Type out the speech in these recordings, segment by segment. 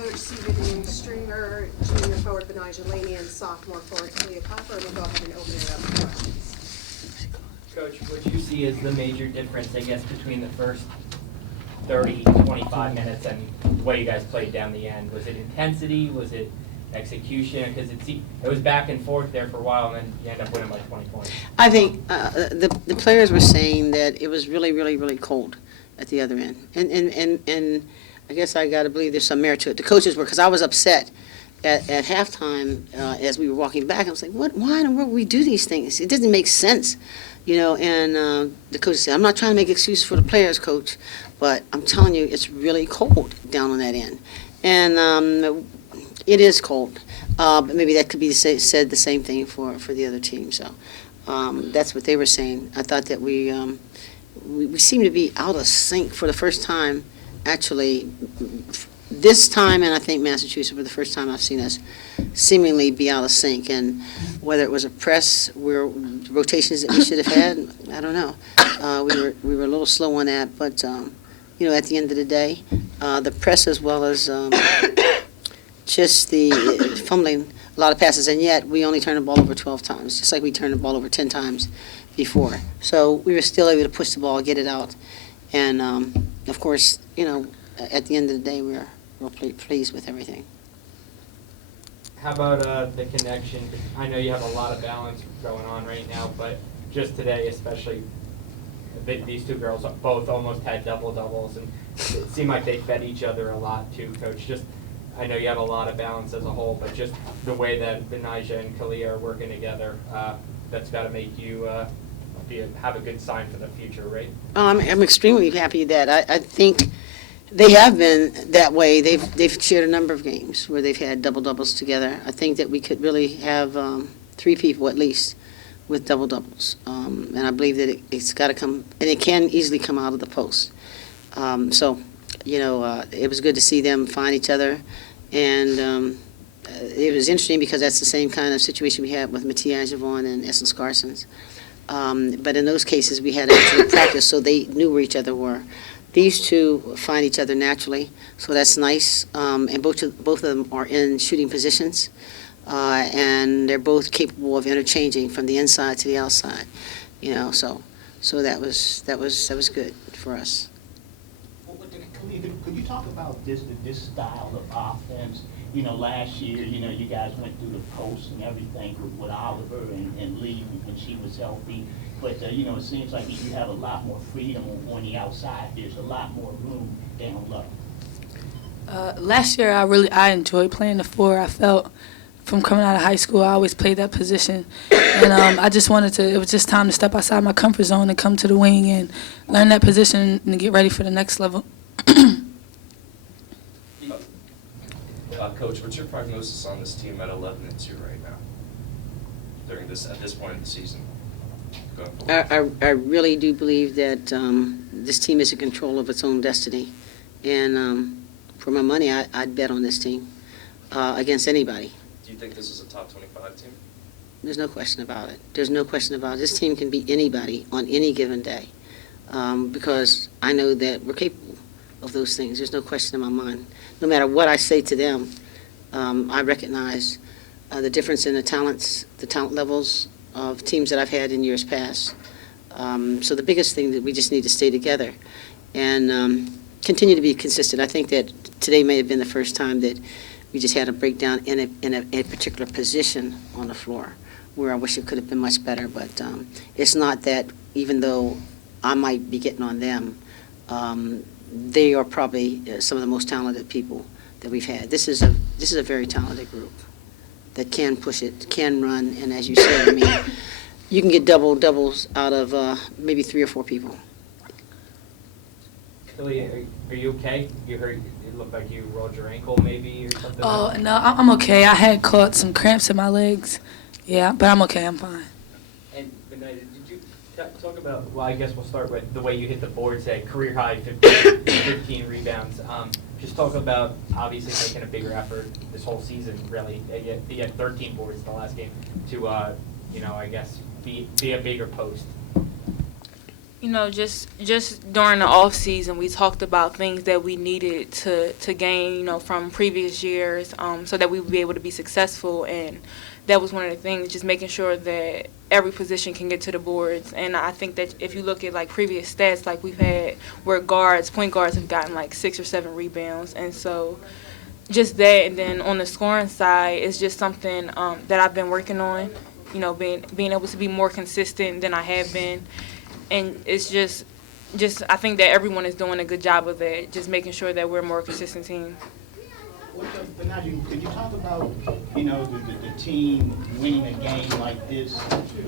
coach, see Vivian Stringer, junior forward Betnijah, Laney, and sophomore forward Kahleah. And we'll go ahead and open it up for questions. Coach, what you see is the major difference, I guess, between the first 30, 25 minutes and the way you guys played down the end? Was it intensity? Was it execution? Because it was back and forth there for a while, and then you end up winning by 20 points. I think the players were saying that it was really, really, really cold at the other end. And I guess I got to believe there's some merit to it. The coaches were, because I was upset at halftime as we were walking back. I was like, why in the world do we do these things? It doesn't make sense, you know. And the coach said, I'm not trying to make excuses for the players, Coach, but I'm telling you, it's really cold down on that end. And it is cold. But maybe that could be said the same thing for the other team. So that's what they were saying. I thought that we seem to be out of sync for the first time, actually, this time, and I think Massachusetts for the first time I've seen us seemingly be out of sync. And whether it was a press, rotations that we should have had, I don't know. We were a little slow on that, but you know, at the end of the day, the press as well as just the fumbling a lot of passes, and yet we only turned the ball over 12 times, just like we turned the ball over 10 times before. So we were still able to push the ball, get it out, and of course, you know, at the end of the day, we were real pleased with everything. How about the connection? I know you have a lot of balance going on right now, but just today, especially, these two girls both almost had double-doubles, and it seemed like they fed each other a lot too, Coach. Just, I know you have a lot of balance as a whole, but just the way that Betnijah and Kahleah are working together, that's got to make you have a good sign for the future, right? I'm extremely happy that I think they have been that way. They've shared a number of games where they've had double-doubles together. I think that we could really have 3 people at least with double-doubles. And I believe that it's got to come, and it can easily come out of the post. So, you know, it was good to see them find each other. And it was interesting because that's the same kind of situation we had with Betnijah Vaughn and Essence Carson's. But in those cases, we had actually practice, so they knew where each other were. These two find each other naturally, so that's nice. And both of them are in shooting positions, and they're both capable of interchanging from the inside to the outside. You know, so that was good for us. Could you talk about this style of offense? You know, last year, you know, you guys went through the post and everything with Oliver and Lee when she was healthy. But, you know, it seems like you have a lot more freedom on the outside. There's a lot more room down low. Last year, I enjoyed playing the 4. I felt from coming out of high school, I always played that position. And I just it was just time to step outside my comfort zone and come to the wing and learn that position and get ready for the next level. Coach, what's your prognosis on this team at 11-2 right now, at this point in the season? I really do believe that this team is in control of its own destiny. And for my money, I'd bet on this team against anybody. Do you think this is a top 25 team? There's no question about it. There's no question about it. This team can beat anybody on any given day because I know that we're capable of those things. There's no question in my mind. No matter what I say to them, I recognize the difference in the talent levels of teams that I've had in years past. So the biggest thing that we just need to stay together and continue to be consistent. I think that today may have been the first time that we just had a breakdown in a particular position on the floor where I wish it could have been much better. But it's not that even though I might be getting on them, they are probably some of the most talented people that we've had. This is a very talented group that can push it, can run, and as you said, I mean, you can get doubles out of maybe 3 or 4 people. Kahleah, are you okay? You hurt? It looked like you rolled your ankle, maybe, or something. Oh no, I'm okay. I had caught some cramps in my legs. Yeah, but I'm okay. I'm fine. And Betnijah, did you talk about? Well, I guess we'll start with the way you hit the boards at career high 15 rebounds. Just talk about obviously making a bigger effort this whole season. Really, you had 13 boards the last game to, you know, I guess be a bigger post. Just during the off season, we talked about things that we needed to gain, from previous years, so that we would be able to be successful. And that was one of the things, just making sure that every position can get to the boards. And I think that if you look at like previous stats, like we've had where point guards have gotten like 6 or 7 rebounds, and so just that. And then on the scoring side, it's just something that I've been working on, being able to be more consistent than I have been. And it's just I think that everyone is doing a good job of that, just making sure that we're a more consistent team. Betnijah, could you talk about, the team winning a game like this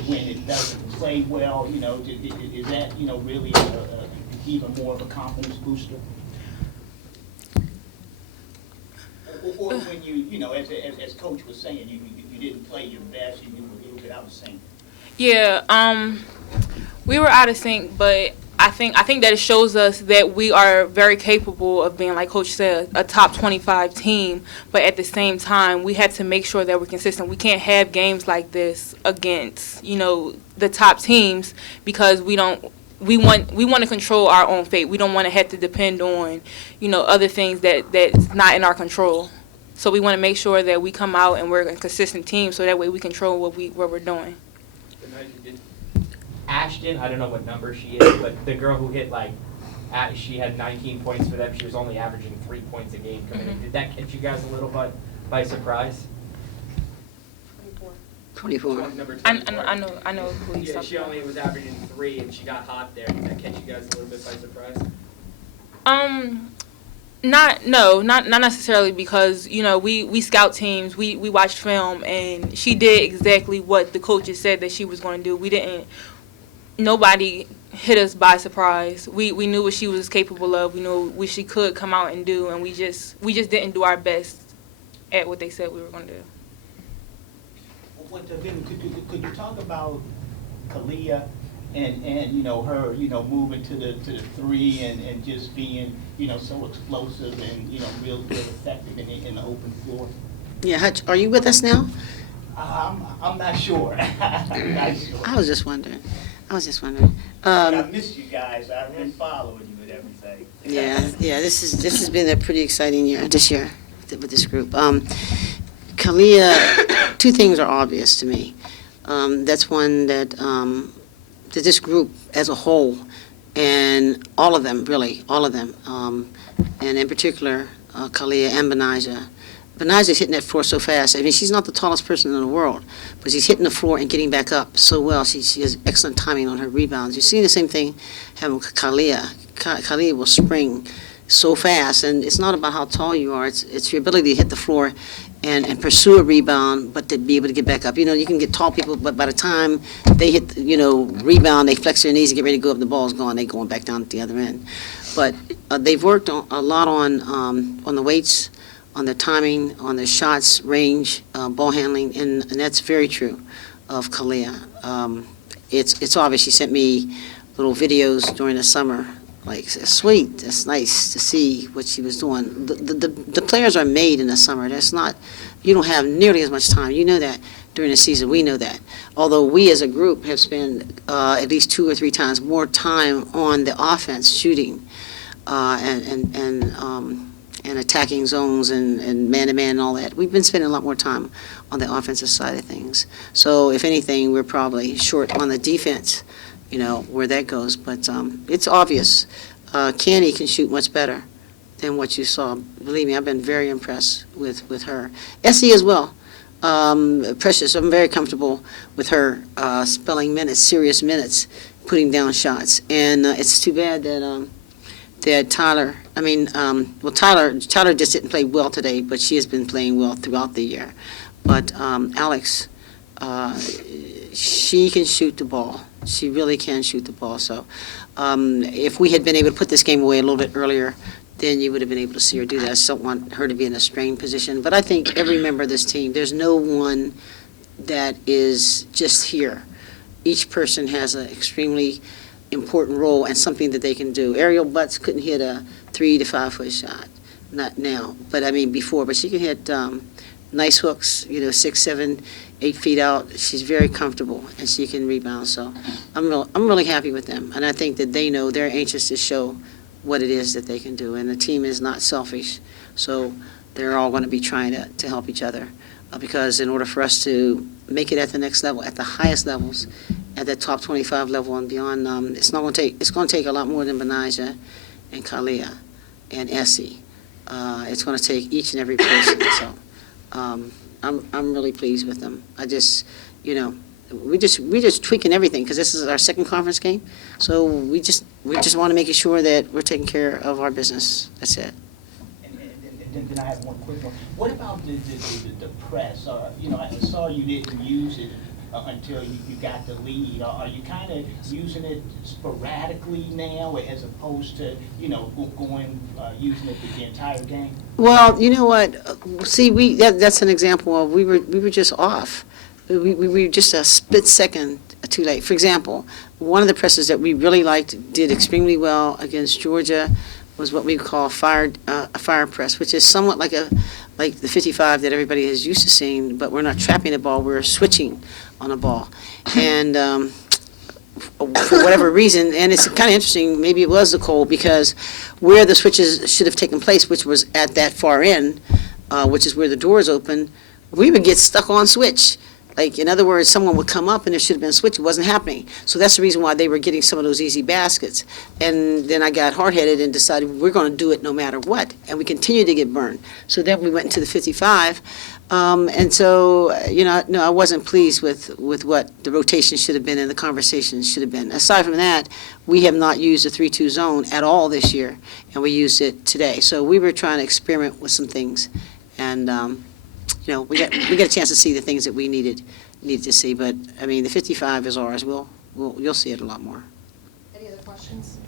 when it doesn't play well? Is that, really even more of a confidence booster? Or when you, as Coach was saying, you didn't play your best, you were a little bit out of sync. Yeah, we were out of sync, but I think that it shows us that we are very capable of being, like Coach said, a top 25 team. But at the same time, we had to make sure that we're consistent. We can't have games like this against, the top teams, because we want to control our own fate. We don't want to have to depend on, other things that's not in our control. So we want to make sure that we come out and we're a consistent team, so that way we control what we're doing. Ashton, I don't know what number she is, but the girl who hit she had 19 points for them. She was only averaging 3 points a game coming in. Did that catch you guys a little bit by surprise? 24. Number 24. I know who you Yeah, talking she about. only was averaging 3, and she got hot there. Did that catch you guys a little bit by surprise? Not necessarily, because we scout teams, we watched film, and she did exactly what the coaches said that she was going to do. Nobody hit us by surprise. We knew what she was capable of. We knew what she could come out and do, and we just didn't do our best at what they said we were going to do. Could you talk about Kahleah and her moving to the 3 and just being so explosive and real effective in the open floor? Yeah, Hutch, are you with us now? I'm not sure. I'm not sure. I was just wondering. But I missed you guys. I've been following you and everything. Yeah. This has been a pretty exciting year this year with this group. Kahleah, 2 things are obvious to me. That's one that this group as a whole, and all of them, and in particular Kahleah and Betnijah. Betnijah's hitting that floor so fast. I mean, she's not the tallest person in the world, but she's hitting the floor and getting back up so well. She has excellent timing on her rebounds. You see the same thing happening with Kahleah. Kahleah will spring so fast, and it's not about how tall you are. It's your ability to hit the floor and pursue a rebound, but to be able to get back up. You can get tall people, but by the time they hit, rebound, they flex their knees and get ready to go up, the ball's gone. They're going back down at the other end. But they've worked a lot on the weights, on their timing, on their shots, range, ball handling, and that's very true of Kahleah. It's obvious. She sent me little videos during the summer, like, sweet, that's nice to see what she was doing. The players are made in the summer. You don't have nearly as much time. You know that during the season. We know that. Although we as a group have spent at least 2 or 3 times more time on the offense, shooting, and attacking zones and man-to-man and all that. We've been spending a lot more time on the offensive side of things. So if anything, we're probably short on the defense, where that goes. But it's obvious. Kenny can shoot much better than what you saw. Believe me, I've been very impressed with her. Essie as well. Precious, I'm very comfortable with her spelling minutes, serious minutes, putting down shots. And it's too bad that Tyler, Tyler just didn't play well today, but she has been playing well throughout the year. But Alex, she can shoot the ball. She really can shoot the ball. So if we had been able to put this game away a little bit earlier, then you would have been able to see her do that. I just don't want her to be in a strained position. But I think every member of this team, there's no one that is just here. Each person has an extremely important role and something that they can do. Ariel Butts couldn't hit a 3 to 5 foot shot, not now, but before. But she can hit nice hooks, 6, 7, 8 feet out. She's very comfortable, and she can rebound. So I'm really happy with them, and I think that they know they're anxious to show what it is that they can do. And the team is not selfish, so they're all going to be trying to help each other, because in order for us to make it at the next level, at the highest levels, at that top 25 level and beyond, it's going to take a lot more than Betnijah and Kahleah and Essie. It's going to take each and every person. So I'm really pleased with them. I just, we're just tweaking everything, because this is our second conference game. So we just want to make sure that we're taking care of our business. That's it. And then I have one quick one. What about the press? I saw you didn't use it until you got the lead. Are you kind of using it sporadically now, as opposed to going using it the entire game? Well, you know what? See, that's an example of we were just off. We were just a split second too late. For example, one of the presses that we really liked, did extremely well against Georgia, was what we call a fire press, which is somewhat like the 55 that everybody is used to seeing, but we're not trapping the ball, we're switching on a ball. And for whatever reason, and it's kind of interesting, maybe it was the cold, because where the switches should have taken place, which was at that far end, which is where the doors open, we would get stuck on switch. Like, in other words, someone would come up and there should have been a switch. It wasn't happening. So that's the reason why they were getting some of those easy baskets. And then I got hard-headed and decided we're going to do it no matter what. And we continued to get burned. So then we went into the 55. And so, no, I wasn't pleased with what the rotation should have been and the conversation should have been. Aside from that, we have not used the 3-2 zone at all this year, and we used it today. So we were trying to experiment with some things. And we got a chance to see the things that we needed to see. But I mean, the 55 is ours. You'll see it a lot more. Any other questions?